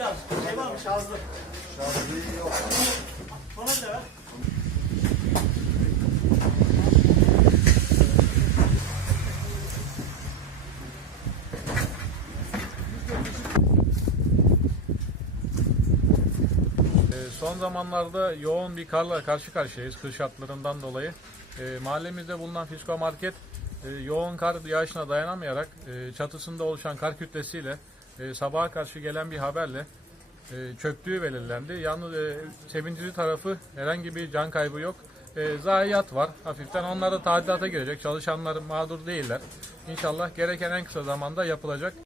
versin. Bilal, şey var mı şarjlı? Şarjı yok. Bana bile ver. Son zamanlarda yoğun bir karla karşı karşıyayız kış şartlarından dolayı. Ee, Mahallemizde bulunan Fisko Market e, yoğun kar yağışına dayanamayarak e, çatısında oluşan kar kütlesiyle e, sabaha karşı gelen bir haberle e, çöktüğü belirlendi. Yalnız e, sevindirici tarafı herhangi bir can kaybı yok. E, zayiat var hafiften. Onlar da tadilata girecek. Çalışanlar mağdur değiller. İnşallah gereken en kısa zamanda yapılacak.